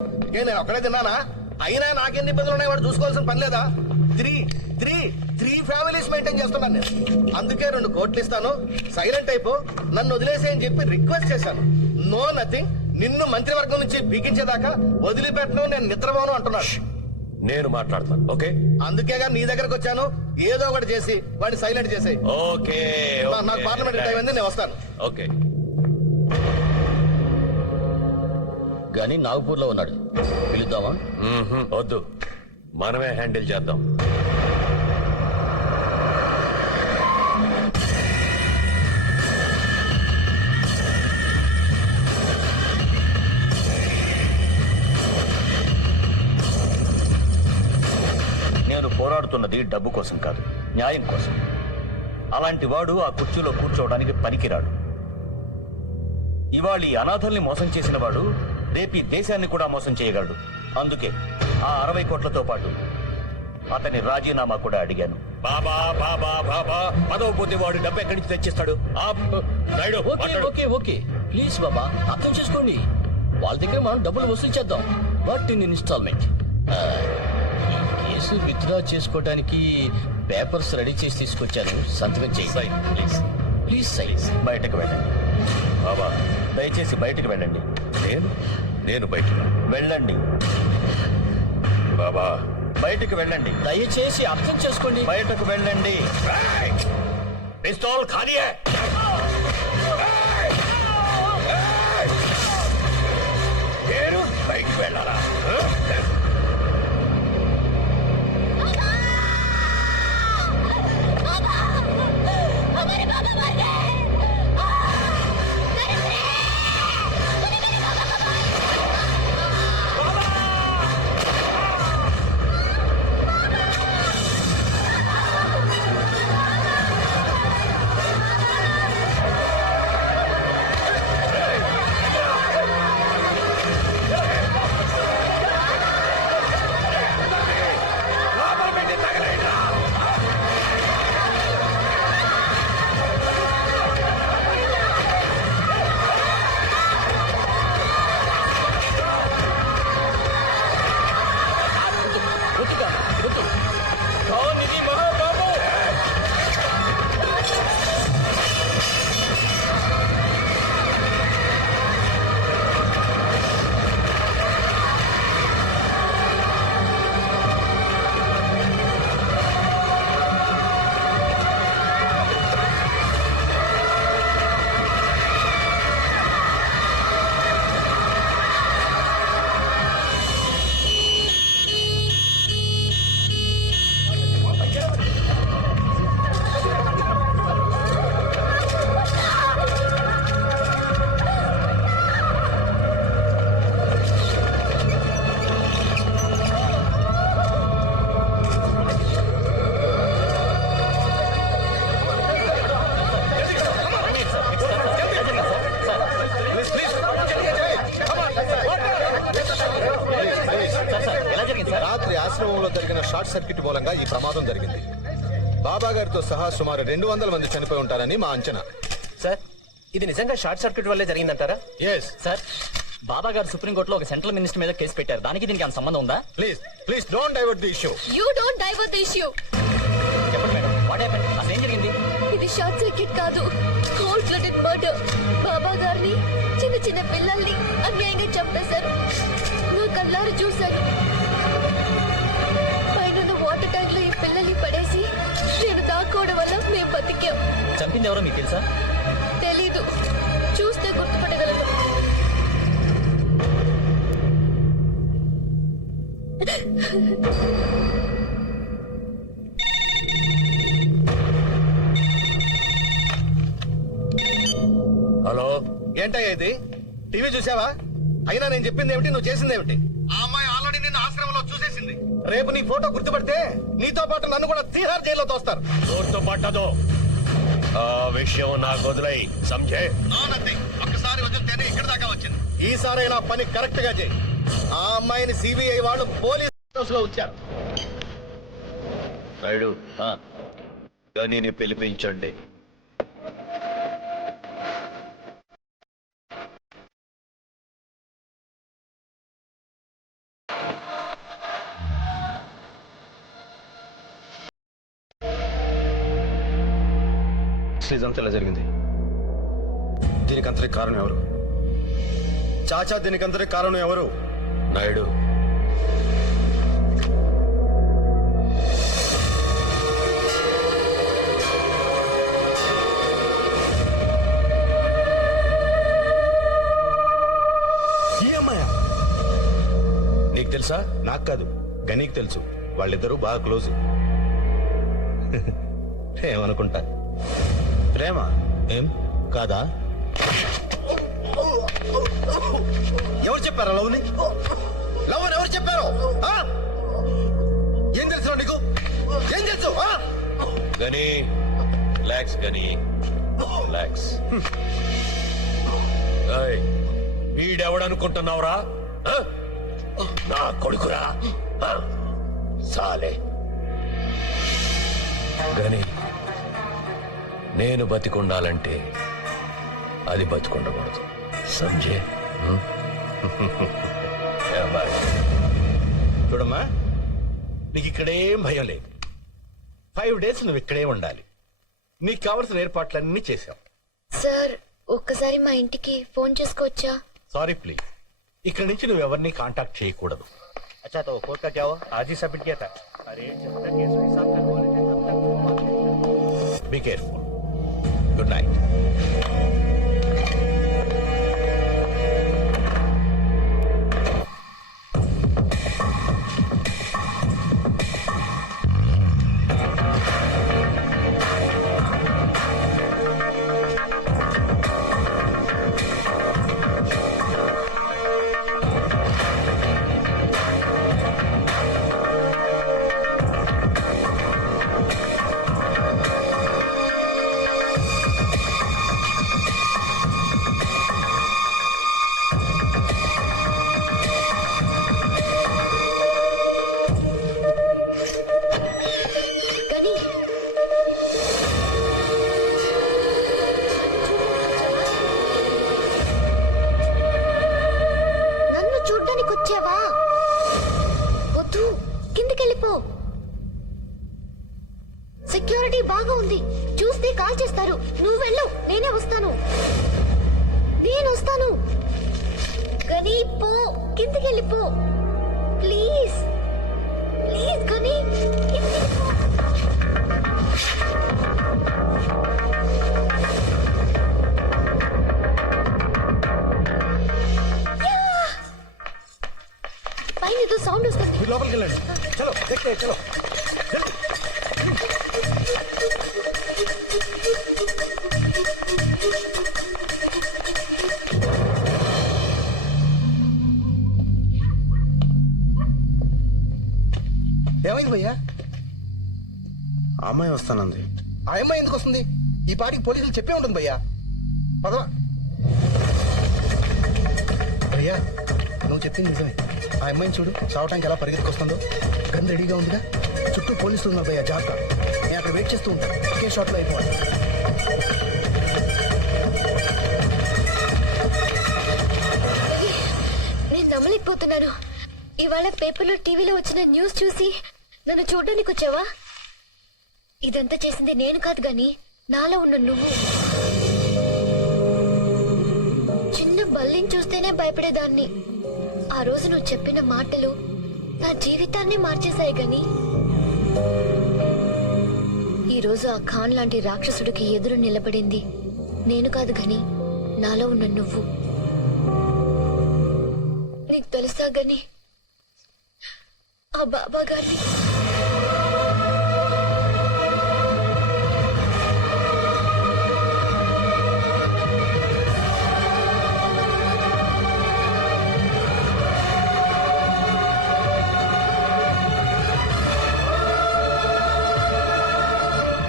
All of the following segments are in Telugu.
నేను ఒక్కడే తిన్నానా? అయినా నాకెన్ని ఇబ్బందులు ఉన్నాయి వాడు చూసుకోవాల్సిన పని లేదా? Three three three families maintain చేస్తున్నాను నేను. అందుకే 2 కోట్లు ఇస్తాను, సైలెంట్ అయిపో, నన్ను వదిలేసేయని చెప్పి రిక్వెస్ట్ చేశాను. No nothing. నిన్ను మంత్రివర్గం నుంచి పీకించేదాకా వదిలిపెట్టను, నేను నిద్రపోను అంటున్నాడు. నేను మాట్లాడతాను, ఓకే? అందుకేగా నీ దగ్గరకు వచ్చాను. ఏదో ఒకటి చేసి వాడిని సైలెంట్ చేసేయి. ఓకే. నాకు పార్లమెంట్ టైం అయింది, నేను వస్తాను. ఓకే. గాని నాగపూర్ లో ఉన్నాడు, పిలుద్దామా? వద్దు, మనమే హ్యాండిల్ చేద్దాం. నేను పోరాడుతున్నది డబ్బు కోసం కాదు, న్యాయం కోసం. అలాంటి వాడు ఆ కుర్చీలో కూర్చోవడానికి పనికిరాడు. ఇవాళ ఈ అనాథల్ని మోసం చేసిన వాడు రేపీ దేశాన్ని కూడా మోసం చేయగలడు. అందుకే ఆ 60 కోట్లతో పాటు అతని రాజీనామా కూడా అడిగాను. బాబా బాబా బాబా, పదవ పోతే వాడు డబ్బు ఎక్కడి నుంచి తెచ్చిస్తాడు? ఓకే ఓకే ప్లీజ్ బాబా, అర్థం చేసుకోండి. వాళ్ళ దగ్గర మనం డబ్బులు వసూలు చేద్దాం, బట్ ఇన్ ఇన్స్టాల్మెంట్. ఈ కేసు విత్డ్రా చేసుకోవడానికి పేపర్స్ రెడీ చేసి తీసుకొచ్చాను, సంతకం చేయి. Please please size. బయటకు వెళ్ళండి బాబా, దయచేసి బయటకు వెళ్ళండి. నేను బయటికి వెళ్ళండి బాబా, బయటకు వెళ్ళండి. దయచేసి అర్థం చేసుకోండి, బయటకు వెళ్ళండి. పిస్తోల్ ఖాళీ హై. నేను బయటికి వెళ్ళాలా? రాత్రి ఆశ్రమంలో జరిగిన షార్ట్ సర్క్యూట్ మూలంగా ఈ ప్రమాదం జరిగింది. బాబా గారితో సహా సుమారు 200 మంది చనిపోయి ఉంటారని మా అంచనా. సార్, ఇది నిజంగా షార్ట్ సర్క్యూట్ వల్లే జరిగిందంటారా? ఎస్ సార్, బాబా గారు సుప్రీంకోర్టులో ఒక సెంట్రల్ మినిస్టర్ మీద కేసు పెట్టారు. దానికి దీనికి అంత సంబంధం ఉందా? Please don't divert the issue. You don't divert the issue. చెప్పండి మేడం, వాట్ హ్యాపెండ్? అసలు ఏం జరిగింది? ఇది షార్ట్ సర్క్యూట్ కాదు, కోల్డ్ బ్లడెడ్ మర్డర్. బాబా గారిని, చిన్న చిన్న పిల్లల్ని అన్యాయంగా చంపేశారు. నా కళ్ళారు చూశాను. పైన వాటర్ ట్యాంక్ లో ఈ పిల్లల్ని పడేసి నేను దాక్కోవడం వల్ల మేము బతికాం. చంపింది ఎవరో మీకు తెలుసా? తెలీదు, చూస్తే గుర్తుపట్టగలను. హలో, ఏంటయ్యా ఇది? టీవీ చూసావా? అయినా నేను చెప్పింది ఏమిటి, నువ్వు చేసింది ఏమిటి? ఆ అమ్మాయి ఆల్రెడీ నిన్ను ఆశ్రమంలో చూసేసింది. రేపు నీ ఫోటో గుర్తుపడితే నీతో పాటు నన్ను కూడా తీహార్ జైల్లో తోస్తారు. గుర్తుపట్టదు. ఆ విషయం నాకు వదిలేయి, సంజయ్. ఒక్కసారి వదిలితేనే ఇక్కడ దాకా వచ్చింది. ఈసారైనా పని కరెక్ట్ గా చేయి. ఆ అమ్మాయిని సిబిఐ వాళ్ళు పోలీస్ లో ఉంచారు. రాయుడు, గనిని పిలిపించండి. అసలు ఇదంతా ఇలా జరిగింది? దీనికంతటి కారణం ఎవరు? చాచా, దీనికంతటి కారణం ఎవరు? నాయుడు, ఈ అమ్మాయ? నీకు తెలుసా? నాకు కాదు, గనీకి తెలుసు. వాళ్ళిద్దరూ బాగా క్లోజ్. ఏమనుకుంటా? ప్రేమ ఏం కాదా? ఎవరు చెప్పారా లవ్ని? లవ్ అని ఎవరు చెప్పారు? ఆ? ఏం తెలుసు నీకు? ఏం తెలుసు? గని రిలాక్స్, గని రిలాక్స్. ఏయ్, వీడెవడనుకుంటున్నావురా? ఆ? నా కొడుకురా. ఆ? సాలే గని, నేను బతికుండాలంటే అది బతికుండకూడదు. సంజయ్, చూడమ్మా, నీకు ఇక్కడేం భయం లేదు. 5 days నువ్వు ఇక్కడే ఉండాలి. నీకు కావలసిన ఏర్పాట్లన్నీ చేశాం. సార్ ఒక్కసారి మా ఇంటికి ఫోన్ చేసుకోవచ్చా? సారీ ప్లీజ్, ఇక్కడ నుంచి నువ్వు ఎవరిని కాంటాక్ట్ చేయకూడదు. अच्छा तो कोर्ट का क्या हुआ? आज ही सबमिट किया था. अरे जब तक केस हिसाब तक बोले थे तब तक. Be careful. Good night. కానీ నన్ను చూడ్డానికి వచ్చావా? వద్దు, కిందికెళ్ళిపో. సెక్యూరిటీ బాగా ఉంది, చూస్తే కాల్ చేస్తారు. నువ్వు వెళ్ళు, నేనే వస్తాను. నేను వస్తాను. కానీ పో, కిందికెళ్ళిపో ప్లీజ్. ప్లీజ్ కానీ కిందికెళ్ళిపో. పైన ఏదో సౌండ్ వస్తుంది. మీరు లోపలికి వెళ్ళండి. చలో देखते हैं, చలో. ఏమైంది భయ్యా? ఆ అమ్మాయి వస్తానంది. ఆ అమ్మాయి ఎందుకు వస్తుంది? ఈ పాటికి పోలీసులు చెప్పే ఉంటుంది భయ్యా. పదవా భయ్యా, నువ్వు చెప్పింది నిజమే. ఆ అమ్మాయిని చూడు, చావటానికి ఎలా పరిగెత్తుకొస్తుందో. గన్ రెడీగా ఉందిగా. చుట్టూ పోలీసులు ఉన్నారు భయ్యా, జాగ్రత్త. నేను అక్కడ వెయిట్ చేస్తూ ఉంటాను. ఒకే షాట్లో అయిపోవాలి. నేను నమ్మలేకపోతున్నాను. ఇవాళ పేపర్లో టీవీలో వచ్చిన న్యూస్ చూసి నన్ను చూడడానికి వచ్చావా? ఇదంతా చేసింది నేను కాదు గాని నాలో ఉన్న నువ్వు. చిన్న బల్లిని చూస్తేనే భయపడేదాన్ని. ఆ రోజు నువ్వు చెప్పిన మాటలు నా జీవితాన్ని మార్చేశాయి గాని ఈ రోజు ఆ ఖాన్ లాంటి రాక్షసుడికి ఎదురు నిలబడింది నేను కాదు గాని నాలో ఉన్న నువ్వు. నీకు తెలుసా గాని ఆ బాబా గారిని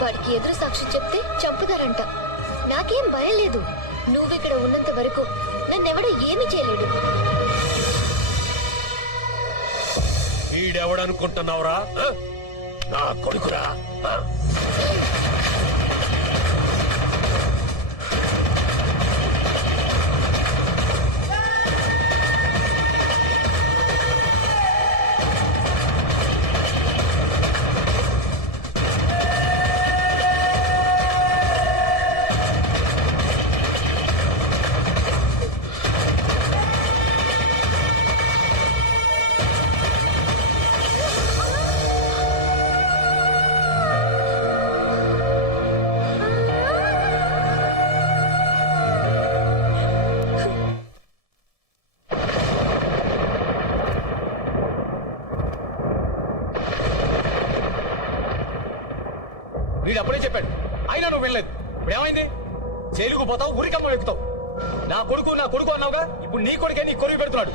వాడికి ఎదురు సాక్షి చెప్తే చంపుతారంట. నాకేం భయం లేదు. నువ్విక్కడ ఉన్నంత వరకు నన్నెవడూ ఏమీ చేయలేడు. వీడెవడనుకుంటున్నావురా? ఆ? నా కొడుకురా. ఆ? వీడు అప్పుడే చెప్పాడు అయినా నువ్వు వెళ్ళలేదు ఇప్పుడు ఏమైంది జైలుకు పోతావు ఉరికమ్మ ఎక్కుతావు నా కొడుకు అన్నావుగా ఇప్పుడు నీ కొడుకే నీ కొడుకు పెడుతున్నాడు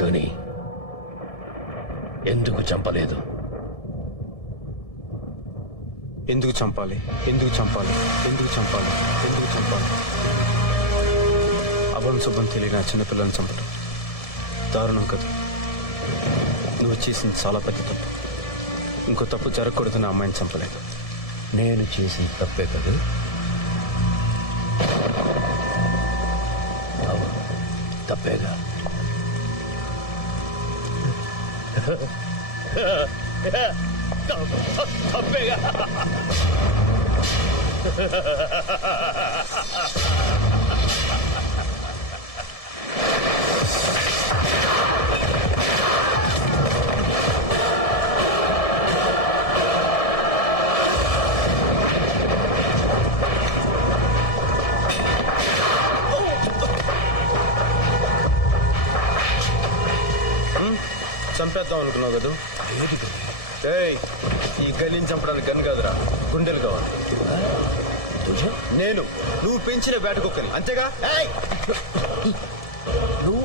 కానీ ఎందుకు చంపలేదు? ఎందుకు చంపాలి? అభం శుభం తెలియని ఆ చిన్నపిల్లల్ని చంపడం దారుణం కదా. నువ్వు చేసింది చాలా పెద్ద తప్పు. ఇంకో తప్పు జరగకూడదని ఆ అమ్మాయిని చంపలేదు. నేను చేసిన తప్పే కదా. అవును, తప్పేగా. తప్పేగా. చంపేద్దాం అనుకున్నావు కదా. ఏయ్, ఈ గలిని చంపడానికి గన్ కాదురా, గుండెలు కావాలి. నువ్వు పెంచిన వేట కుక్కని అంతేగా. నువ్వు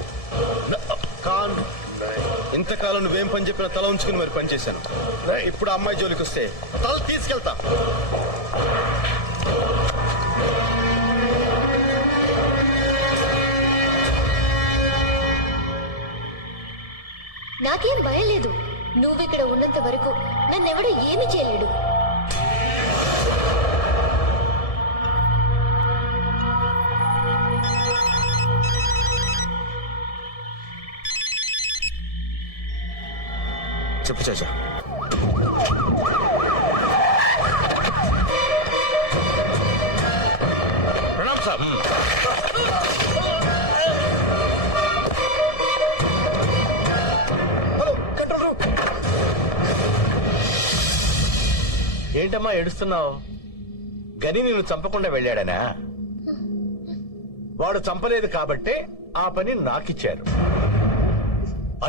కాన్ ఇంతకాలం నువ్వేం పని చెప్పినా తల ఉంచుకుని మరి పని చేశాను. ఇప్పుడు ఆ అమ్మాయి జోలికి వస్తే తల తీసుకెళ్తా. నాకేం భయం లేదు. నువ్విక్కడ ఉన్నంత వరకు నన్నెవడూ ఏమీ చేయలేడు. చెప్పు చాచా. ప్రణామ్ సాబ్. ఏంటమ్మా ఏడుస్తున్నావు? గని నిన్ను చంపకుండా వెళ్ళాడనా? వాడు చంపలేదు కాబట్టే ఆ పని నాకిచ్చారు.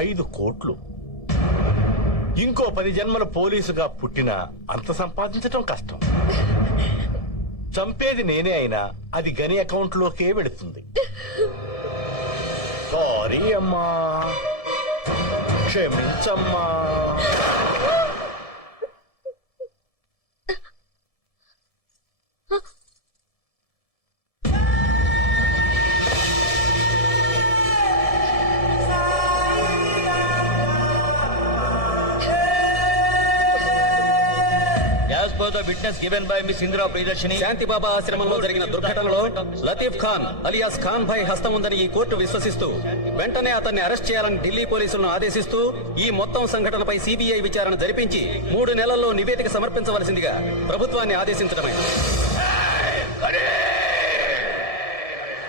5 కోట్లు. ఇంకో 10 జన్మల పోలీసుగా పుట్టినా అంత సంపాదించటం కష్టం. చంపేది నేనే అయినా అది గని అకౌంట్ లోకే వెళుతుంది. సారీ అమ్మా, క్షమించమ్మా. Witness given by miss Indira Priyadarshini, Shantibaba ఆశ్రమంలో జరిగిన దుర్ఘటనలో లతీఫ్ ఖాన్ అలియాస్ ఖాన్ భాయ్ హస్తం ఉందని ఈ కోర్టు విశ్వసిస్తూ వెంటనే అతన్ని అరెస్ట్ చేయాలని ఢిల్లీ పోలీసులను ఆదేశిస్తూ ఈ మొత్తం సంఘటనపై సిబిఐ విచారణ జరిపించి 3 నెలల్లో నివేదిక సమర్పించవలసిందిగా ప్రభుత్వాన్ని ఆదేశించడమైంది.